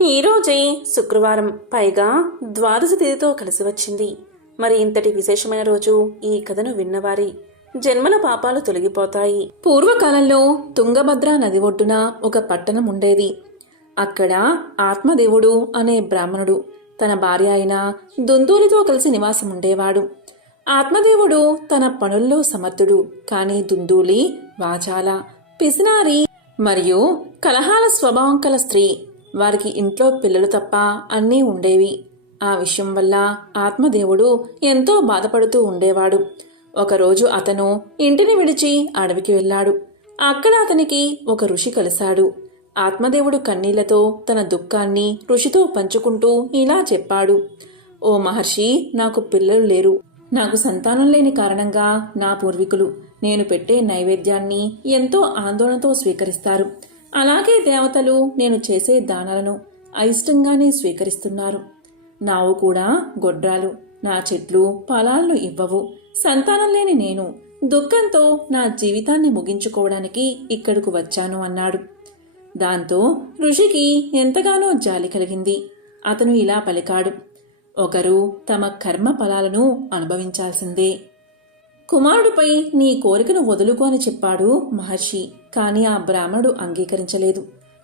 ఈరోజే శుక్రవారం, పైగా ద్వాదశ తేదీతో కలిసి వచ్చింది. మరి ఇంతటి విశేషమైన రోజు ఈ కథను విన్నవారి జన్మల పాపాలు తొలగిపోతాయి. పూర్వకాలంలో తుంగభద్ర నది ఒడ్డున ఒక పట్టణం ఉండేది. అక్కడ ఆత్మదేవుడు అనే బ్రాహ్మణుడు తన భార్య అయిన దుందూలితో కలిసి నివాసం ఉండేవాడు. ఆత్మదేవుడు తన పనుల్లో సమర్థుడు, కానీ దుందూలి వాచాల, పిసినారి మరియు కలహాల స్వభావం కల స్త్రీ. వారికి ఇంట్లో పిల్లలు తప్ప అన్నీ ఉండేవి. ఆ విషయం వల్ల ఆత్మదేవుడు ఎంతో బాధపడుతూ ఉండేవాడు. ఒకరోజు అతను ఇంటిని విడిచి అడవికి వెళ్ళాడు. అక్కడ అతనికి ఒక ఋషి కలిశాడు. ఆత్మదేవుడు కన్నీళ్లతో తన దుఃఖాన్ని ఋషితో పంచుకుంటూ ఇలా చెప్పాడు: ఓ మహర్షి, నాకు పిల్లలు లేరు. నాకు సంతానం లేని కారణంగా నా పూర్వీకులు నేను పెట్టే నైవేద్యాన్ని ఎంతో ఆందోళనతో స్వీకరిస్తారు. అలాగే దేవతలు నేను చేసే దానాలను అయిష్టంగానే స్వీకరిస్తున్నారు. నావు కూడా గొడ్రాలు, నా చెట్లు ఫలాలను ఇవ్వవు. సంతానం లేని నేను దుఃఖంతో నా జీవితాన్ని ముగించుకోవడానికి ఇక్కడకు వచ్చాను అన్నాడు. దాంతో ఋషికి ఎంతగానో జాలి కలిగింది. అతను ఇలా పలికాడు: ఒకరు తమ కర్మ ఫలాలను అనుభవించాల్సిందే. కుమారుడిపై నీ కోరికను వదులుకో అని చెప్పాడు మహర్షి. కాని ఆ బ్రాహ్మణుడు అంగీకరించలేదు.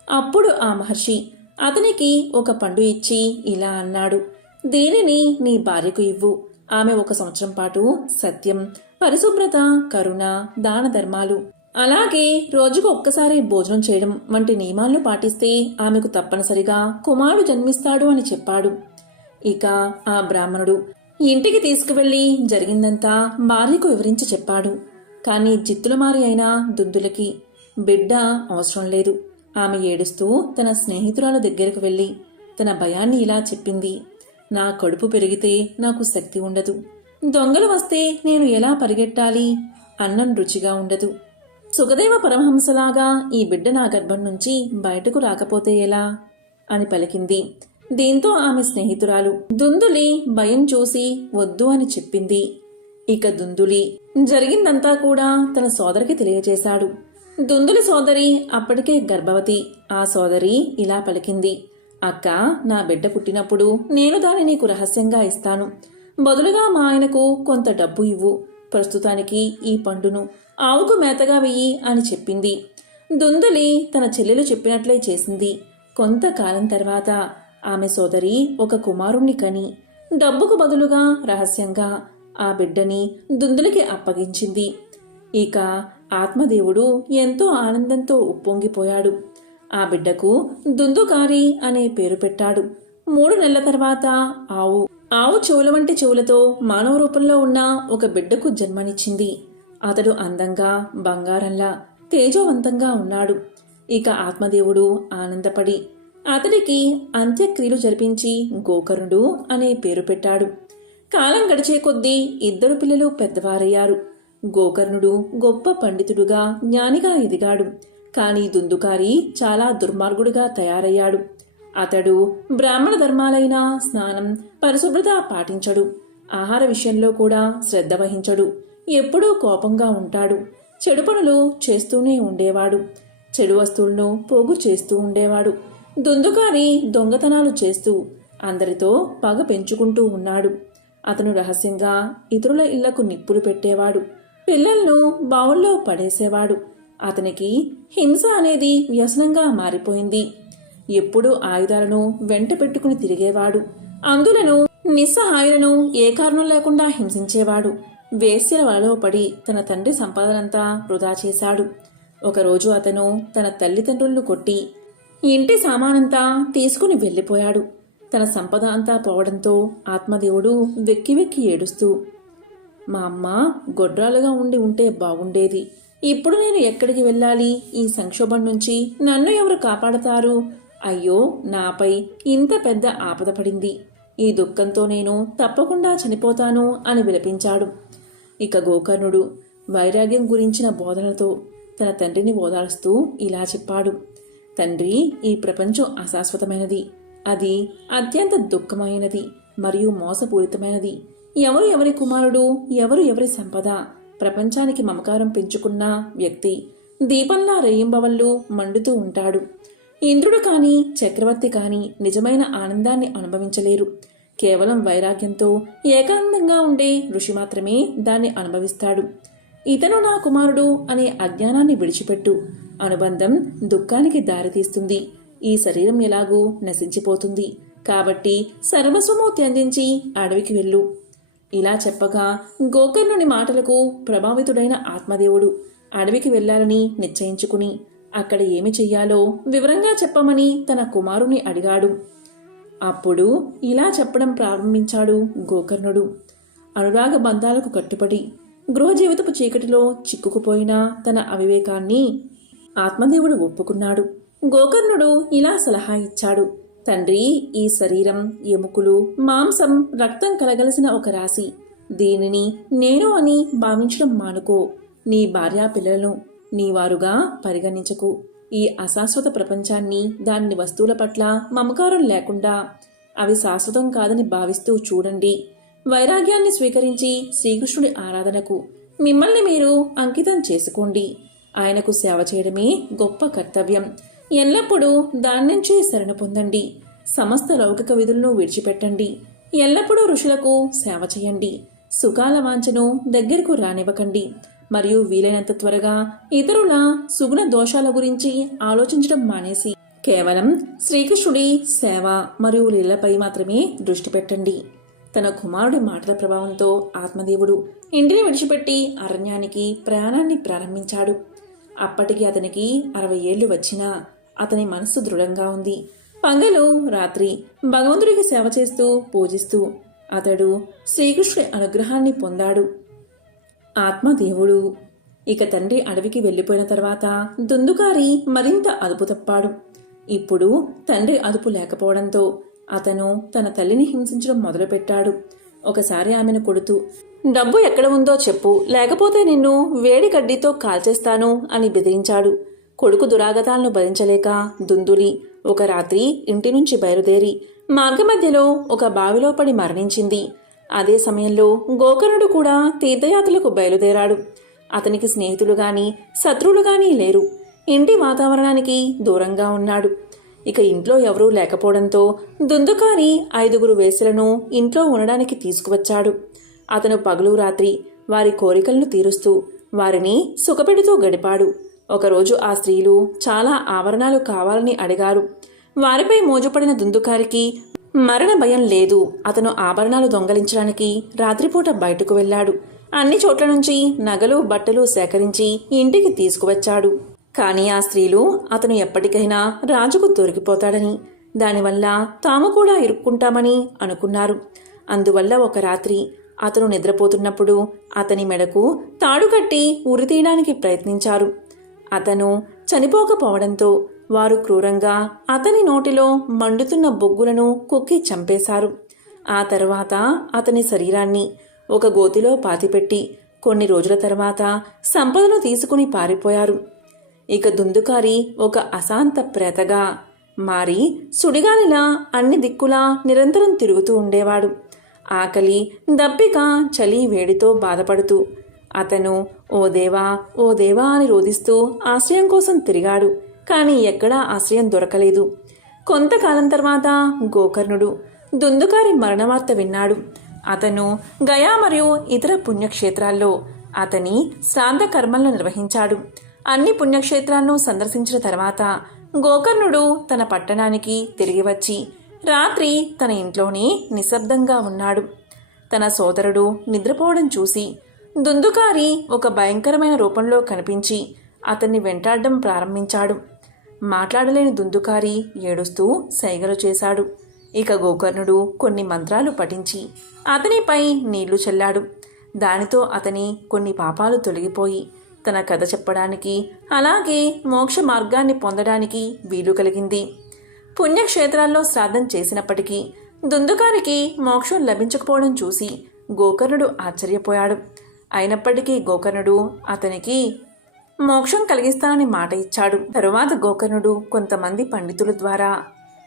అప్పుడు ఆ మహర్షి అతనికి ఒక పండు ఇచ్చి ఇలా అన్నాడు: దీనిని నీ భార్యకు ఇవ్వు. ఆమె 1 సంవత్సరం పాటు సత్యం, పరిశుభ్రత, కరుణ, దాన ధర్మాలు, అలాగే రోజుకు ఒక్కసారి భోజనం చేయడం వంటి నియమాలను పాటిస్తే ఆమెకు తప్పనిసరిగా కుమారుడు జన్మిస్తాడు అని చెప్పాడు. ఇక ఆ బ్రాహ్మణుడు ఇంటికి తీసుకువెళ్లి జరిగిందంతా భార్యకు వివరించి చెప్పాడు. కాని జిత్తులమారి అయిన దుద్దులకి బిడ్డ అవసరం లేదు. ఆమె ఏడుస్తూ తన స్నేహితురాలు దగ్గరకు వెళ్లి తన భయాన్ని ఇలా చెప్పింది: నా కడుపు పెరిగితే నాకు శక్తి ఉండదు. దొంగలు వస్తే నేను ఎలా పరిగెట్టాలి? అన్నం రుచిగా ఉండదు. సుఖదేవ పరమహంసలాగా ఈ బిడ్డ నా గర్భం నుంచి బయటకు రాకపోతే ఎలా అని పలికింది. దీంతో ఆమె స్నేహితురాలు దుందులి భయం చూసి వద్దు అని చెప్పింది. ఇక దుందులి జరిగిందంతా కూడా తన సోదరికి తెలియజేశాడు. దుందులి సోదరి అప్పటికే గర్భవతి. ఆ సోదరి ఇలా పలికింది: అక్క, నా బిడ్డ పుట్టినప్పుడు నేను దాన్ని నీకు రహస్యంగా ఇస్తాను. బదులుగా మా ఆయనకు కొంత డబ్బు ఇవ్వు. ప్రస్తుతానికి ఈ పండును ఆవుకు మేతగా వెయ్యి అని చెప్పింది. దుందులి తన చెల్లెలు చెప్పినట్లే చేసింది. కొంతకాలం తర్వాత ఆమె సోదరి ఒక కుమారుణ్ణి కని డబ్బుకు బదులుగా రహస్యంగా ఆ బిడ్డని దుందులికి అప్పగించింది. ఇక ఆత్మదేవుడు ఎంతో ఆనందంతో ఉప్పొంగిపోయాడు. ఆ బిడ్డకు దుందుకారి అనే పేరు పెట్టాడు. 3 నెలల తర్వాత ఆవు చెవుల వంటి చెవులతో మానవ రూపంలో ఉన్న ఒక బిడ్డకు జన్మనిచ్చింది. అతడు అందంగా, బంగారంలా, తేజోవంతంగా ఉన్నాడు. ఇక ఆత్మదేవుడు ఆనందపడి అతడికి అంత్యక్రియలు జరిపించి గోకర్ణుడు అనే పేరు పెట్టాడు. కాలం గడిచే కొద్దీ 2 పిల్లలు పెద్దవారయ్యారు. గోకర్ణుడు గొప్ప పండితుడుగా, జ్ఞానిగా ఎదిగాడు. కాని దుందుకారి చాలా దుర్మార్గుడిగా తయారయ్యాడు. అతడు బ్రాహ్మణ ధర్మాలైన స్నానం, పరిశుభ్రత పాటించడు. ఆహార విషయంలో కూడా శ్రద్ధ వహించడు. ఎప్పుడూ కోపంగా ఉంటాడు. చెడు పనులు చేస్తూనే ఉండేవాడు. చెడు వస్తువులను పోగు చేస్తూ ఉండేవాడు. దుందుకారి దొంగతనాలు చేస్తూ అందరితో పగ పెంచుకుంటూ ఉన్నాడు. అతను రహస్యంగా ఇతరుల ఇళ్లకు నిప్పులు పెట్టేవాడు. పిల్లలను బావుల్లో పడేసేవాడు. అతనికి హింస అనేది వ్యసనంగా మారిపోయింది. ఎప్పుడూ ఆయుధాలను వెంట పెట్టుకుని తిరిగేవాడు. అందులను నిస్సహాయులను ఏ కారణం లేకుండా హింసించేవాడు. వేశ్యల వలలో పడి తన తండ్రి సంపాదనంతా వృధా చేశాడు. ఒకరోజు అతను తన తల్లిదండ్రులను కొట్టి ఇంటి సామానంతా తీసుకుని వెళ్ళిపోయాడు. తన సంపద అంతా పోవడంతో ఆత్మదేవుడు వెక్కి వెక్కి ఏడుస్తూ, మా అమ్మ గొడ్రాలుగా ఉంటే బాగుండేది. ఇప్పుడు నేను ఎక్కడికి వెళ్ళాలి? ఈ సంక్షోభం నుంచి నన్ను ఎవరు కాపాడతారు? అయ్యో, నాపై ఇంత పెద్ద ఆపద పడింది. ఈ దుఃఖంతో నేను తప్పకుండా చనిపోతాను అని విలపించాడు. ఇక గోకర్ణుడు వైరాగ్యం గురించిన బోధనతో తన తండ్రిని ఓదార్స్తూ ఇలా చెప్పాడు: తండ్రి, ఈ ప్రపంచం అశాశ్వతమైనది. అది అత్యంత దుఃఖమైనది మరియు మోసపూరితమైనది. ఎవరు ఎవరి కుమారుడు, ఎవరు ఎవరి సంపద. ప్రపంచానికి మమకారం పెంచుకున్న వ్యక్తి దీపంలా రేయింబవళ్ళు మండుతూ ఉంటాడు. ఇంద్రుడు కాని చక్రవర్తి కాని నిజమైన ఆనందాన్ని అనుభవించలేరు. కేవలం వైరాగ్యంతో ఏకాంతంగా ఉండే ఋషి మాత్రమే దాన్ని అనుభవిస్తాడు. ఇతను నా కుమారుడు అనే అజ్ఞానాన్ని విడిచిపెట్టు. అనుబంధం దుఃఖానికి దారితీస్తుంది. ఈ శరీరం ఎలాగూ నశించిపోతుంది. కాబట్టి సర్వస్వము త్యజించి అడవికి వెళ్ళు. ఇలా చెప్పగా గోకర్ణుని మాటలకు ప్రభావితుడైన ఆత్మదేవుడు అడవికి వెళ్లాలని నిశ్చయించుకుని అక్కడ ఏమి చెయ్యాలో వివరంగా చెప్పమని తన కుమారుని అడిగాడు. అప్పుడు ఇలా చెప్పడం ప్రారంభించాడు గోకర్ణుడు. అనురాగ బంధాలకు కట్టుబడి గృహ జీవితపు చీకటిలో చిక్కుకుపోయిన తన అవివేకాన్ని ఆత్మదేవుడు ఒప్పుకున్నాడు. గోకర్ణుడు ఇలా సలహా ఇచ్చాడు. తండ్రి, ఈ శరీరం ఎముకలు, మాంసం, రక్తం కలగలిసిన ఒక రాశి. దీనిని నేను అని భావించడం మానుకో. నీ భార్యా పిల్లలను నీవారుగా పరిగణించకు. ఈ అశాశ్వత ప్రపంచాన్ని, దాని వస్తువుల పట్ల మమకారం లేకుండా అవి శాశ్వతం కాదని భావిస్తూ చూడండి. వైరాగ్యాన్ని స్వీకరించి శ్రీకృష్ణుడి ఆరాధనకు మిమ్మల్ని మీరు అంకితం చేసుకోండి. ఆయనకు సేవ చేయడమే గొప్ప కర్తవ్యం. ఎల్లప్పుడూ దాని నుంచి శరణ పొందండి. సమస్త లౌకిక విధులను విడిచిపెట్టండి. ఎల్లప్పుడూ ఋషులకు సేవ చేయండి. సుఖాల వాంఛను దగ్గరకు రానివ్వకండి. మరియు వీలైనంత త్వరగా ఇతరుల సుగుణ దోషాల గురించి ఆలోచించడం మానేసి కేవలం శ్రీకృష్ణుడి సేవ మరియు లీలపై మాత్రమే దృష్టి పెట్టండి. తన కుమారుడి మాటల ప్రభావంతో ఆత్మదేవుడు ఇంటిని విడిచిపెట్టి అరణ్యానికి ప్రయాణాన్ని ప్రారంభించాడు. అప్పటికి అతనికి 60 ఏళ్లు వచ్చినా అతని మనస్సు దృఢంగా ఉంది. పగలు రాత్రి భగవంతుడికి సేవ చేస్తూ పూజిస్తూ అతడు శ్రీకృష్ణుడి అనుగ్రహాన్ని పొందాడు. ఆత్మదేవుడు ఇక తండ్రి అడవికి వెళ్లిపోయిన తర్వాత దుందుకారి మరింత అదుపు తప్పాడు. ఇప్పుడు తండ్రి అదుపు లేకపోవడంతో అతను తన తల్లిని హింసించడం మొదలుపెట్టాడు. ఒకసారి ఆమెను కొడుతూ, డబ్బు ఎక్కడ ఉందో చెప్పు, లేకపోతే నిన్ను వేడి కడ్డీతో కాల్చేస్తాను అని బెదిరించాడు. కొడుకు దురాగతాలను భరించలేక దుందులి ఒక రాత్రి ఇంటి నుంచి బయలుదేరి మార్గమధ్యలో ఒక బావిలో పడి మరణించింది. అదే సమయంలో గోకర్ణుడు కూడా తీర్థయాత్రలకు బయలుదేరాడు. అతనికి స్నేహితులు గాని శత్రువులు గాని లేరు. ఇంటి వాతావరణానికి దూరంగా ఉన్నాడు. ఇక ఇంట్లో ఎవరూ లేకపోవడంతో దుందుకారి 5 వేశ్యలను ఇంట్లో ఉండడానికి తీసుకువచ్చాడు. అతను పగలు రాత్రి వారి కోరికలను తీరుస్తూ వారిని సుఖపెడుతూ గడిపాడు. ఒకరోజు ఆ స్త్రీలు చాలా ఆభరణాలు కావాలని అడిగారు. వారిపై మోజుపడిన దుందుకారికి మరణ భయం లేదు. అతను ఆభరణాలు దొంగలించడానికి రాత్రిపూట బయటకు వెళ్లాడు. అన్ని చోట్ల నుంచి నగలు బట్టలు సేకరించి ఇంటికి తీసుకువచ్చాడు. కానీ ఆ స్త్రీలు అతను ఎప్పటికైనా రాజుకు దొరికిపోతాడని, దానివల్ల తాము కూడా ఇరుక్కుంటామని అనుకున్నారు. అందువల్ల ఒక రాత్రి అతను నిద్రపోతున్నప్పుడు అతని మెడకు తాడు కట్టి ఉరి తీయడానికి ప్రయత్నించారు. అతను చనిపోకపోవడంతో వారు క్రూరంగా అతని నోటిలో మండుతున్న బొగ్గులను కుక్కి చంపేశారు. ఆ తర్వాత అతని శరీరాన్ని ఒక గోతిలో పాతిపెట్టి కొన్ని రోజుల తర్వాత సంపదను తీసుకుని పారిపోయారు. ఇక దుందుకారి ఒక అశాంత ప్రేతగా మారి సుడిగాలిలా అన్ని దిక్కులా నిరంతరం తిరుగుతూ ఉండేవాడు. ఆకలి, దప్పిక, చలి, వేడితో బాధపడుతూ అతను ఓ దేవా ఓ దేవా అని రోదిస్తూ ఆశ్రయం కోసం తిరిగాడు. కానీ ఎక్కడా ఆశ్రయం దొరకలేదు. కొంతకాలం తర్వాత గోకర్ణుడు దుందుకారి మరణవార్త విన్నాడు. అతను గయా మరియు ఇతర పుణ్యక్షేత్రాల్లో అతని శ్రాద్ధ కర్మలను నిర్వహించాడు. అన్ని పుణ్యక్షేత్రాలను సందర్శించిన తర్వాత గోకర్ణుడు తన పట్టణానికి తిరిగి వచ్చి రాత్రి తన ఇంట్లోనే నిశ్శబ్దంగా ఉన్నాడు. తన సోదరుడు నిద్రపోవడం చూసి దుందుకారి ఒక భయంకరమైన రూపంలో కనిపించి అతన్ని వెంటాడడం ప్రారంభించాడు. మాట్లాడలేని దుందుకారి ఏడుస్తూ సైగలు చేశాడు. ఇక గోకర్ణుడు కొన్ని మంత్రాలు పఠించి అతనిపై నీళ్లు చల్లాడు. దానితో అతని కొన్ని పాపాలు తొలగిపోయి తన కథ చెప్పడానికి అలాగే మోక్ష మార్గాన్ని పొందడానికి వీలు కలిగింది. పుణ్యక్షేత్రాల్లో శ్రాద్ధం చేసినప్పటికీ దుందుకారికి మోక్షం లభించకపోవడం చూసి గోకర్ణుడు ఆశ్చర్యపోయాడు. అయినప్పటికీ గోకర్ణుడు అతనికి మోక్షం కలిగిస్తానని మాట ఇచ్చాడు. తరువాత గోకర్ణుడు కొంతమంది పండితుల ద్వారా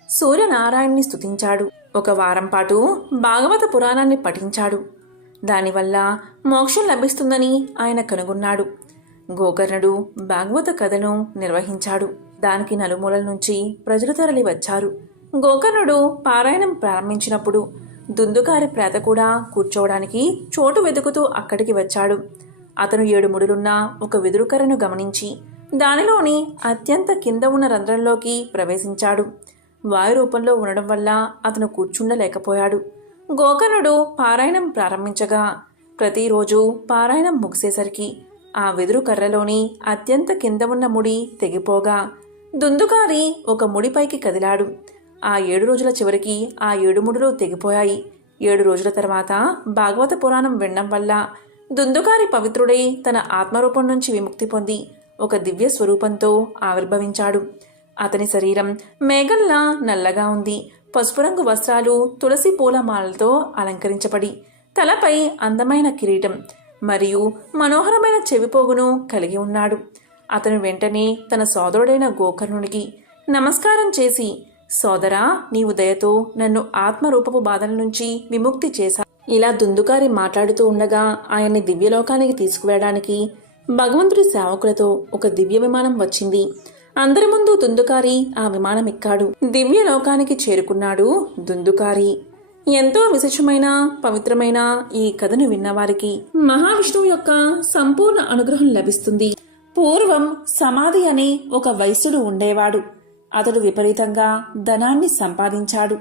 సూర్యనారాయణ్ణి స్తుతించాడు. ఒక వారం పాటు భాగవత పురాణాన్ని పఠించాడు. దానివల్ల మోక్షం లభిస్తుందని ఆయన కనుగొన్నాడు. గోకర్ణుడు భాగవత కథను నిర్వహించాడు. దానికి నలుమూలల నుంచి ప్రజలు తరలి వచ్చారు. గోకర్ణుడు పారాయణం ప్రారంభించినప్పుడు దుందుకారి ప్రేత కూడా కూర్చోవడానికి చోటు వెతుకుతూ అక్కడికి వచ్చాడు. అతను 7 ముడులున్న ఒక వెదురుకర్రను గమనించి దానిలోని అత్యంత కింద ఉన్న రంధ్రంలోకి ప్రవేశించాడు. వాయు రూపంలో ఉండడం వల్ల అతను కూర్చుండలేకపోయాడు. గోకర్ణుడు పారాయణం ప్రారంభించగా ప్రతిరోజు పారాయణం ముగిసేసరికి ఆ వెదురు కర్రలోని అత్యంత కింద ఉన్న ముడి తెగిపోగా దుందుకారి ఒక ముడిపైకి కదిలాడు. ఆ 7 రోజుల చివరికి ఆ 7 ముడులు తెగిపోయాయి. 7 రోజుల తర్వాత భాగవత పురాణం వినడం వల్ల దుందుకారి పవిత్రుడై తన ఆత్మరూపం నుంచి విముక్తి పొంది ఒక దివ్య స్వరూపంతో ఆవిర్భవించాడు. అతని శరీరం మేఘంలా నల్లగా ఉంది. పసుపు రంగు వస్త్రాలు తులసి పూల మాలలతో అలంకరించబడి తలపై అందమైన కిరీటం మరియు మనోహరమైన చెవిపోగును కలిగి ఉన్నాడు. అతను వెంటనే తన సోదరుడైన గోకర్ణునికి నమస్కారం చేసి, సోదరా, నీవు దయతో నన్ను ఆత్మరూపపు బాధల నుంచి విముక్తి చేశా. ఇలా దుందుకారి మాట్లాడుతూ ఉండగా ఆయన్ని దివ్యలోకానికి తీసుకువెళ్ళడానికి భగవంతుడి సేవకులతో ఒక దివ్య విమానం వచ్చింది. అందరి ముందు దుందుకారి ఆ విమానం ఎక్కాడు. దివ్యలోకానికి చేరుకున్నాడు దుందుకారి. ఎంతో విశేషమైన పవిత్రమైన ఈ కథను విన్నవారికి మహావిష్ణువు యొక్క సంపూర్ణ అనుగ్రహం లభిస్తుంది. పూర్వం సమాధి అనే ఒక వైశ్యుడు ఉండేవాడు. అతడు విపరీతంగా ధనాన్ని సంపాదించాడు.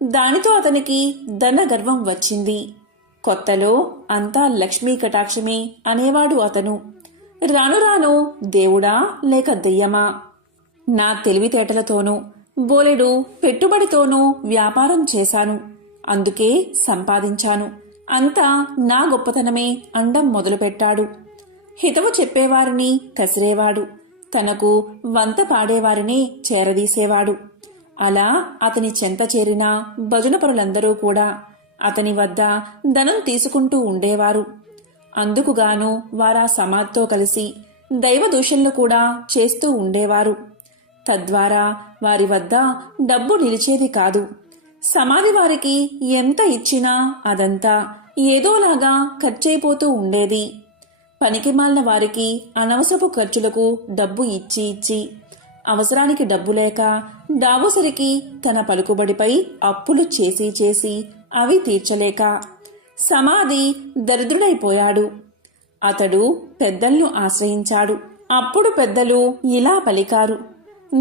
దానితో అతనికి ధన గర్వం వచ్చింది. కొత్తలో అంతా లక్ష్మీ కటాక్షమే అనేవాడు అతను. రాను రాను దేవుడా లేక దెయ్యమా, నా తెలివితేటలతోనూ బోలెడు పెట్టుబడితోనూ వ్యాపారం చేశాను, అందుకే సంపాదించాను, అంతా నా గొప్పతనమే అండం మొదలుపెట్టాడు. హితవు చెప్పేవారిని కసిరేవాడు, తనకు వంత పాడేవారిని చేరదీసేవాడు. అలా అతని చెంత చేరిన భజన పరులందరూ కూడా అతని వద్ద ధనం తీసుకుంటూ ఉండేవారు. అందుకుగాను వారా సమాధితో కలిసి దైవ దూషణలు కూడా చేస్తూ ఉండేవారు. తద్వారా వారి వద్ద డబ్బు నిలిచేది కాదు. సమాధి వారికి ఎంత ఇచ్చినా అదంతా ఏదోలాగా ఖర్చయిపోతూ ఉండేది. పనికిమాలిన వారికి అనవసరపు ఖర్చులకు డబ్బు ఇచ్చి అవసరానికి డబ్బు లేక దావోసరికి తన పలుకుబడిపై అప్పులు చేసి అవి తీర్చలేక సమాధి దరిద్రుడైపోయాడు. అతడు పెద్దలను ఆశ్రయించాడు. అప్పుడు పెద్దలు ఇలా పలికారు,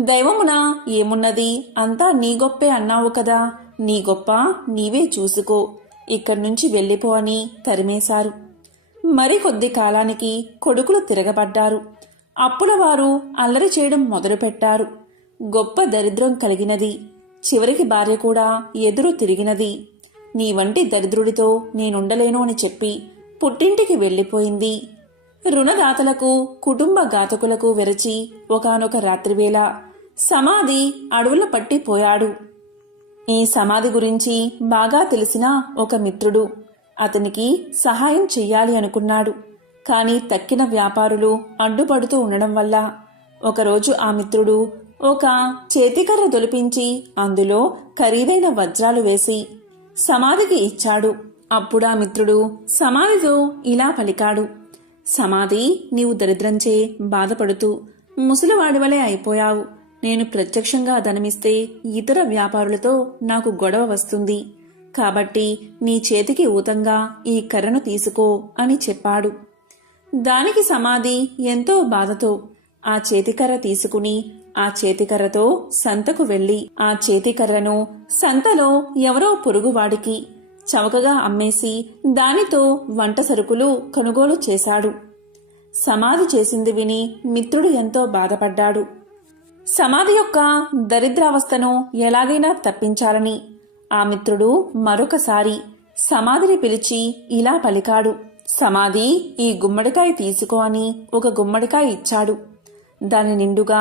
దైవమున ఏమున్నది, అంతా నీ గొప్పే అన్నావు కదా, నీ గొప్ప నీవే చూసుకో, ఇక్కడి నుంచి వెళ్ళిపో అని తరిమేశారు. మరికొద్ది కాలానికి కొడుకులు తిరగబడ్డారు. అప్పుల వారు అల్లరి చేయడం మొదలుపెట్టారు. గొప్ప దరిద్రం కలిగినది. చివరికి భార్య కూడా ఎదురు తిరిగినది. నీ వంటి దరిద్రుడితో నేనుండలేను అని చెప్పి పుట్టింటికి వెళ్ళిపోయింది. రుణదాతలకు కుటుంబ ఘాతకులకు వెరచి ఒకానొక రాత్రివేళ సమాధి అడవుల పట్టిపోయాడు. ఈ సమాధి గురించి బాగా తెలిసిన ఒక మిత్రుడు అతనికి సహాయం చెయ్యాలి అనుకున్నాడు. కానీ తక్కిన వ్యాపారులు అడ్డుపడుతూ ఉండడం వల్ల ఒకరోజు ఆ మిత్రుడు ఒక చేతికర్ర దొలిపించి అందులో ఖరీదైన వజ్రాలు వేసి సమాధికి ఇచ్చాడు. అప్పుడు ఆ మిత్రుడు సమాధితో ఇలా పలికాడు, సమాధి, నీవు దరిద్రంచే బాధపడుతూ ముసలివాడివలే అయిపోయావు. నేను ప్రత్యక్షంగా ధనమిస్తే ఇతర వ్యాపారులతో నాకు గొడవ వస్తుంది. కాబట్టి నీ చేతికి ఊతంగా ఈ కర్రను తీసుకో అని చెప్పాడు. దానికి సమాధి ఎంతో బాధతో ఆ చేతికర్ర తీసుకుని ఆ చేతికర్రతో సంతకు వెళ్లి ఆ చేతికర్రను సంతలో ఎవరో పొరుగువాడికి చవకగా అమ్మేసి దానితో వంట సరుకులు కొనుగోలు చేశాడు. సమాధి చేసింది విని మిత్రుడు ఎంతో బాధపడ్డాడు. సమాధి యొక్క దరిద్రావస్థను ఎలాగైనా తప్పించాలని ఆ మిత్రుడు మరొకసారి సమాధిని పిలిచి ఇలా పలికాడు, సమాధి, ఈ గుమ్మడికాయ తీసుకో అని ఒక గుమ్మడికాయ ఇచ్చాడు. దాని నిండుగా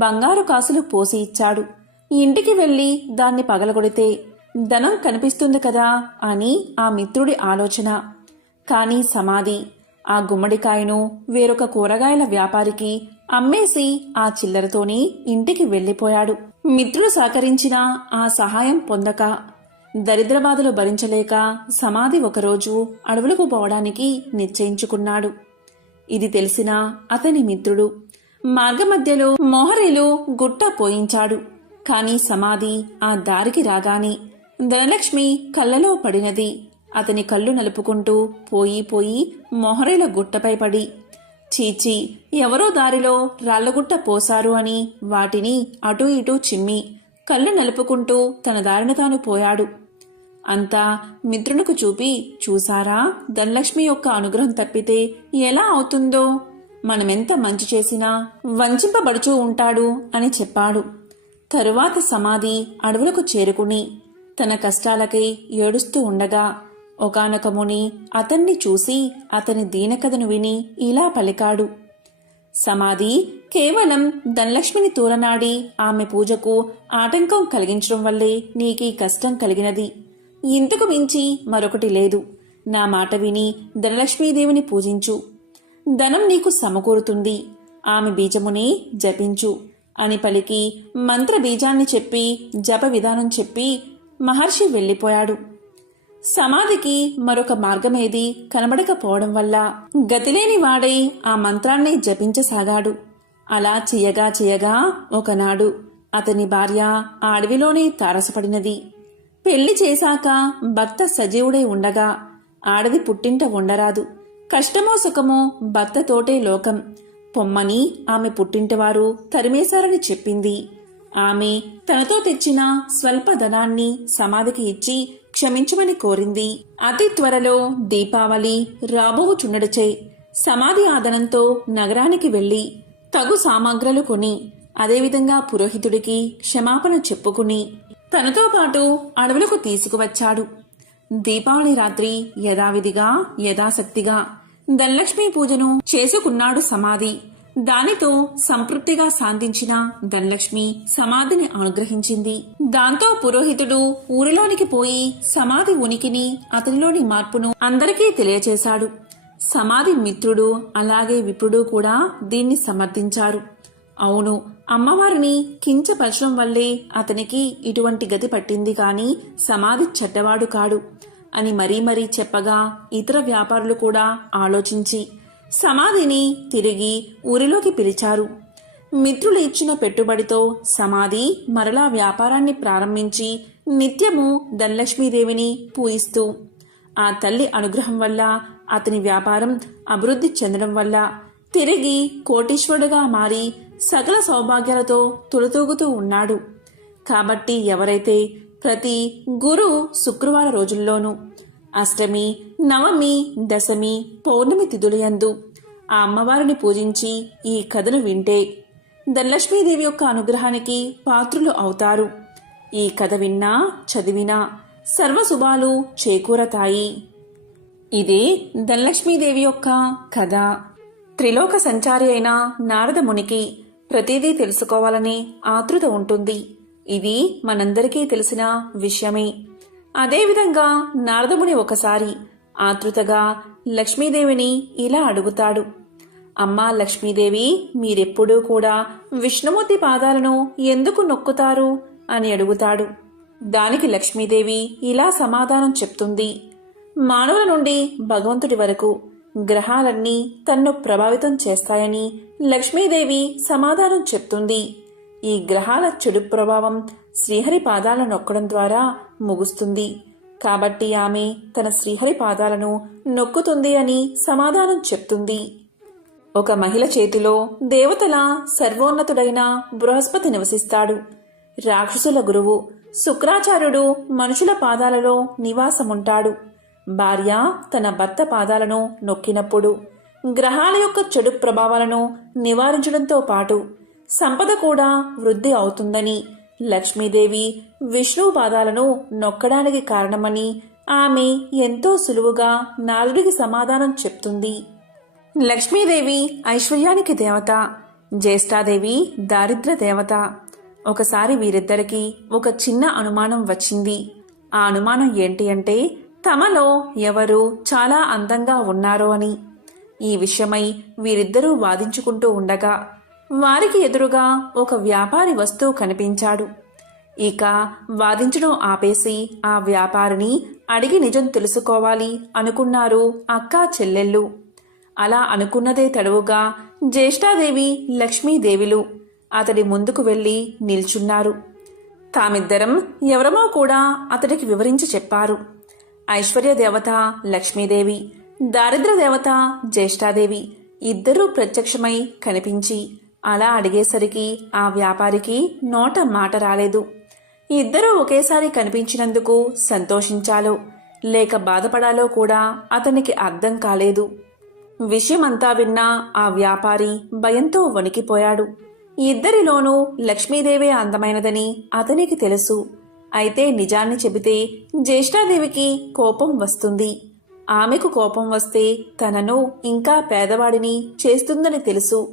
బంగారు కాసులు పోసి ఇచ్చాడు. ఇంటికి వెళ్లి దాన్ని పగలగొడితే ధనం కనిపిస్తుంది కదా అని ఆ మిత్రుడి ఆలోచన. కాని సమాధి ఆ గుమ్మడికాయను వేరొక కూరగాయల వ్యాపారికి అమ్మేసి ఆ చిల్లరతోని ఇంటికి వెళ్లిపోయాడు. మిత్రుడు సహకరించిన ఆ సహాయం పొందక దరిద్రబాధలు భరించలేక సమాధి ఒకరోజు అడవులకు పోవడానికి నిశ్చయించుకున్నాడు. ఇది తెలిసిన అతని మిత్రుడు మార్గమధ్యలో మోహరేలు గుట్ట పోయించాడు. కాని సమాధి ఆ దారికి రాగానే ధనలక్ష్మి కళ్ళలో పడినది. అతని కళ్ళు నలుపుకుంటూ పోయి మొహరేల గుట్టపై పడి, చీచీ, ఎవరో దారిలో రాళ్లగుట్ట పోశారు అని వాటిని అటూ ఇటూ చిమ్మి కళ్ళు నలుపుకుంటూ తన దారిన తాను పోయాడు. అంతా మిత్రునికి చూపి, చూసారా, ధనలక్ష్మి యొక్క అనుగ్రహం తప్పితే ఎలా అవుతుందో, మనమెంత మంచి చేసినా వంచింపబడుచూ ఉంటాడు అని చెప్పాడు. తరువాత సమాధి అడవులకు చేరుకుని తన కష్టాలకై ఏడుస్తూ ఉండగా ఒకానొక ముని అతన్ని చూసి అతని దీనకథను విని ఇలా పలికాడు. సమాధి కేవలం ధనలక్ష్మిని తూలనాడి ఆమె పూజకు ఆటంకం కలిగించడం వల్లే నీకీ కష్టం కలిగినది. ఇంతకు మించి మరొకటి లేదు. నా మాట విని ధనలక్ష్మీదేవిని పూజించు. ధనం నీకు సమకూరుతుంది. ఆమె బీజముని జపించు అని పలికి మంత్ర బీజాన్ని చెప్పి జప విధానం చెప్పి మహర్షి వెళ్ళిపోయాడు. సమాధికి మరొక మార్గమేది కనబడకపోవడం వల్ల గతిలేని వాడై ఆ మంత్రాన్ని జపించసాగాడు. అలా చేయగా ఒకనాడు అతని భార్య ఆ అడవిలోనే తారసపడినది. పెళ్లి చేశాక భర్త సజీవుడై ఉండగా ఆడది పుట్టింట ఉండరాదు. కష్టమో సుఖమో భర్తతోటే లోకం పొమ్మని ఆమె పుట్టింటివారు తరిమేశారని చెప్పింది. ఆమె తనతో తెచ్చిన స్వల్ప ధనాన్ని సమాధికి ఇచ్చి క్షమించమని కోరింది. అతి త్వరలో దీపావళి రాబోవుచుండడచే సమాధి ఆదనంతో నగరానికి వెళ్లి తగు సామగ్రులు కొని అదేవిధంగా పురోహితుడికి క్షమాపణ చెప్పుకుని తనతో పాటు అడవులకు తీసుకువచ్చాడు. దీపావళి రాత్రి యథావిధిగా యథాశక్తిగా ధనలక్ష్మీ పూజను చేసుకున్నాడు సమాధి. దానితో సంతృప్తిగా శాంతించిన ధనలక్ష్మి సమాధిని అనుగ్రహించింది. దాంతో పురోహితుడు ఊరిలోనికి పోయి సమాధి ఉనికిని అతనిలోని మార్పును అందరికీ తెలియచేశాడు. సమాధి మిత్రుడు అలాగే విప్రుడు కూడా దీన్ని సమర్థించారు. అవును, అమ్మవారిని కించపరచడం వల్లే అతనికి ఇటువంటి గతి పట్టింది కాని సమాధి చెడ్డవాడు కాడు అని మరీ చెప్పగా ఇతర వ్యాపారులు కూడా ఆలోచించి సమాధిని తిరిగి ఊరిలోకి పిలిచారు. మిత్రులు ఇచ్చిన పెట్టుబడితో సమాధి మరలా వ్యాపారాన్ని ప్రారంభించి నిత్యము ధనలక్ష్మీదేవిని పూజిస్తూ ఆ తల్లి అనుగ్రహం వల్ల అతని వ్యాపారం అభివృద్ధి చెందడం వల్ల తిరిగి కోటీశ్వరుడుగా మారి సకల సౌభాగ్యాలతో తులతూగుతూ ఉన్నాడు. కాబట్టి ఎవరైతే ప్రతి గురు శుక్రవార రోజుల్లోనూ అష్టమి, నవమి, దశమి, పౌర్ణమి తిథులయందు ఆ అమ్మవారిని పూజించి ఈ కథను వింటే ధనలక్ష్మీదేవి యొక్క అనుగ్రహానికి పాత్రులు అవుతారు. ఈ కథ విన్నా చదివినా సర్వశుభాలు చేకూరతాయి. ఇది ధనలక్ష్మీదేవి యొక్క కథ. త్రిలోక సంచారి అయిన నారద మునికి ప్రతిదీ తెలుసుకోవాలని ఆతృత ఉంటుంది. ఇది మనందరికీ తెలిసిన విషయమే. అదేవిధంగా నారదముని ఒకసారి ఆతృతగా లక్ష్మీదేవిని ఇలా అడుగుతాడు. అమ్మా లక్ష్మీదేవి, మీరెప్పుడూ కూడా విష్ణుమూర్తి పాదాలను ఎందుకు నొక్కుతారు అని అడుగుతాడు. దానికి లక్ష్మీదేవి ఇలా సమాధానం చెప్తుంది. మానవుల నుండి భగవంతుడి వరకు గ్రహాలన్నీ తన్ను ప్రభావితం చేస్తాయని లక్ష్మీదేవి సమాధానం చెప్తుంది. ఈ గ్రహాల చెడు ప్రభావం శ్రీహరి పాదాలను నొక్కడం ద్వారా ముగుస్తుంది. కాబట్టి ఆమె తన శ్రీహరి పాదాలను నొక్కుతుంది అని సమాధానం చెప్తుంది. ఒక మహిళ చేతిలో దేవతల సర్వోన్నతుడైన బృహస్పతి నివసిస్తాడు. రాక్షసుల గురువు శుక్రాచార్యుడు మనుషుల పాదాలలో నివాసముంటాడు. భార్య తన భర్త పాదాలను నొక్కినప్పుడు గ్రహాల యొక్క చెడు ప్రభావాలను నివారించడంతో పాటు సంపద కూడా వృద్ధి అవుతుందని లక్ష్మీదేవి విష్ణువు పాదాలను నొక్కడానికి కారణమని ఆమె ఎంతో సులువుగా నారదుడికి సమాధానం చెప్తుంది. లక్ష్మీదేవి ఐశ్వర్యానికి దేవత, జ్యేష్ఠాదేవి దారిద్ర్య దేవత. ఒకసారి వీరిద్దరికీ ఒక చిన్న అనుమానం వచ్చింది. ఆ అనుమానం ఏంటి అంటే తమలో ఎవరు చాలా అందంగా ఉన్నారో అని. ఈ విషయమై వీరిద్దరూ వాదించుకుంటూ ఉండగా వారికి ఎదురుగా ఒక వ్యాపారి వస్తువు కనిపించాడు. ఇక వాదించడం ఆపేసి ఆ వ్యాపారిని అడిగి నిజం తెలుసుకోవాలి అనుకున్నారు అక్కా చెల్లెళ్ళు. అలా అనుకున్నదే తడవుగా జ్యేష్ఠాదేవి లక్ష్మీదేవిలు అతడి ముందుకు వెళ్ళి నిల్చున్నారు. తామిద్దరం ఎవరమో కూడా అతడికి వివరించి చెప్పారు. ఐశ్వర్య దేవత లక్ష్మీదేవి, దారిద్ర దేవత జ్యేష్ఠాదేవి ఇద్దరూ ప్రత్యక్షమై కనిపించి అలా అడిగేసరికి ఆ వ్యాపారికి నోట మాట రాలేదు. ఇద్దరూ ఒకేసారి కనిపించినందుకు సంతోషించాలో లేక బాధపడాలో కూడా అతనికి అర్థం కాలేదు. విషయమంతా విన్నా ఆ వ్యాపారి భయంతో వణికిపోయాడు. ఇద్దరిలోనూ లక్ష్మీదేవే అందమైనదని అతనికి తెలుసు. అయితే నిజాన్ని చెబితే జ్యేష్ఠాదేవికి కోపం వస్తుంది. ఆమెకు కోపం వస్తే తనను ఇంకా పేదవాడిని చేస్తుందని తెలుసు.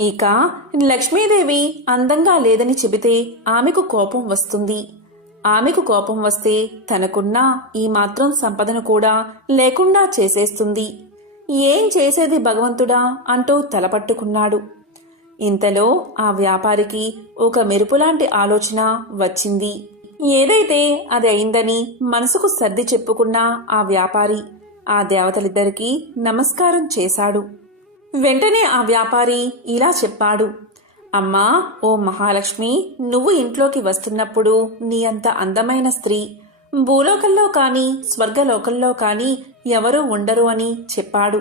ఇక లక్ష్మీదేవి అందంగా లేదని చెబితే ఆమెకు కోపం వస్తుంది. ఆమెకు కోపం వస్తే తనకున్న ఈ మాత్రం సంపదను కూడా లేకుండా చేసేస్తుంది. ఏం చేసేది భగవంతుడా అంటూ తలపట్టుకున్నాడు. ఇంతలో ఆ వ్యాపారికి ఒక మెరుపులాంటి ఆలోచన వచ్చింది. ఏదైతే అది అయిందని మనసుకు సర్ది చెప్పుకున్న ఆ వ్యాపారి ఆ దేవతలిద్దరికీ నమస్కారం చేశాడు. వెంటనే ఆ వ్యాపారి ఇలా చెప్పాడు. అమ్మా, ఓ మహాలక్ష్మి, నువ్వు ఇంట్లోకి వస్తున్నప్పుడు నీ అంత అందమైన స్త్రీ భూలోకంలో కాని స్వర్గలోకంలో కాని ఎవరూ ఉండరు అని చెప్పాడు.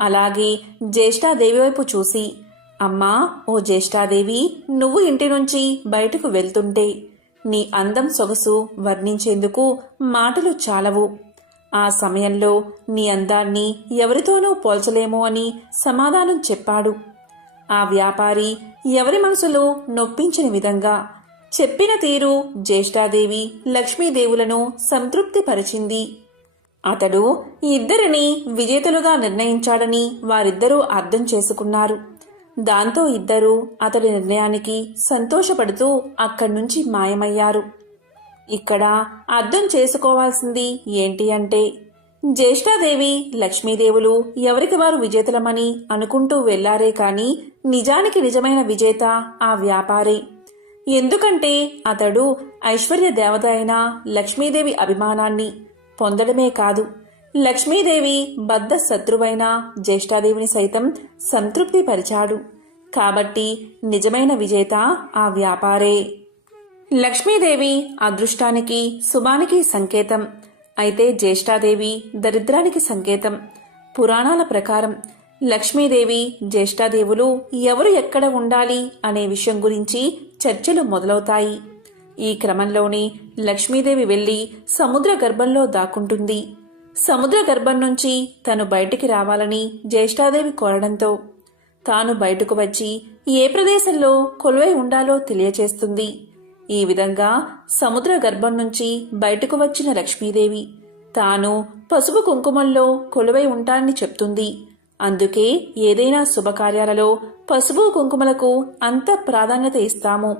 అలాగే జ్యేష్ఠాదేవి వైపు చూసి, అమ్మా, ఓ జ్యేష్ఠాదేవి, నువ్వు ఇంటి నుంచి బయటకు వెళ్తుంటే నీ అందం సొగసు వర్ణించేందుకు మాటలు చాలవు. ఆ సమయంలో నీ అందాన్ని ఎవరితోనూ పోల్చలేమో అని సమాధానం చెప్పాడు. ఆ వ్యాపారి ఎవరి మనసులో నొప్పించిన విధంగా చెప్పిన తీరు జ్యేష్ఠాదేవి లక్ష్మీదేవులను సంతృప్తిపరిచింది. అతడు ఇద్దరిని విజేతలుగా నిర్ణయించాడని వారిద్దరూ అర్థం చేసుకున్నారు. దాంతో ఇద్దరూ అతడి నిర్ణయానికి సంతోషపడుతూ అక్కడ్నుంచి మాయమయ్యారు. ఇక్కడ అర్థం చేసుకోవాల్సింది ఏంటి అంటే, జ్యేష్ఠాదేవి లక్ష్మీదేవులు ఎవరికి వారు విజేతలమని అనుకుంటూ వెళ్లారే కాని నిజానికి నిజమైన విజేత ఆ వ్యాపారే. ఎందుకంటే అతడు ఐశ్వర్య దేవత అయిన లక్ష్మీదేవి అభిమానాన్ని పొందడమే కాదు, లక్ష్మీదేవి బద్ధ శత్రువైన జ్యేష్ఠాదేవిని సైతం సంతృప్తిపరిచాడు. కాబట్టి నిజమైన విజేత ఆ వ్యాపారే. లక్ష్మీదేవి అదృష్టానికి శుభానికి సంకేతం. అయితే జ్యేష్ఠాదేవి దరిద్రానికి సంకేతం. పురాణాల ప్రకారం లక్ష్మీదేవి జ్యేష్ఠాదేవులు ఎవరు ఎక్కడ ఉండాలి అనే విషయం గురించి చర్చలు మొదలవుతాయి. ఈ క్రమంలోనే లక్ష్మీదేవి వెళ్లి సముద్ర గర్భంలో దాక్కుంటుంది. సముద్ర గర్భం నుంచి తను బయటికి రావాలని జ్యేష్ఠాదేవి కోరడంతో తాను బయటకు వచ్చి ఏ ప్రదేశంలో కొలువై ఉండాలో తెలియచేస్తుంది. ఈ విధంగా సముద్ర గర్భం నుంచి బయటకు వచ్చిన లక్ష్మీదేవి తాను పసుపు కుంకుమల్లో కొలువై ఉంటానని చెప్తుంది. అందుకే ఏదైనా శుభకార్యాలలో పసుపు కుంకుమలకు అంత ప్రాధాన్యత ఇస్తాము.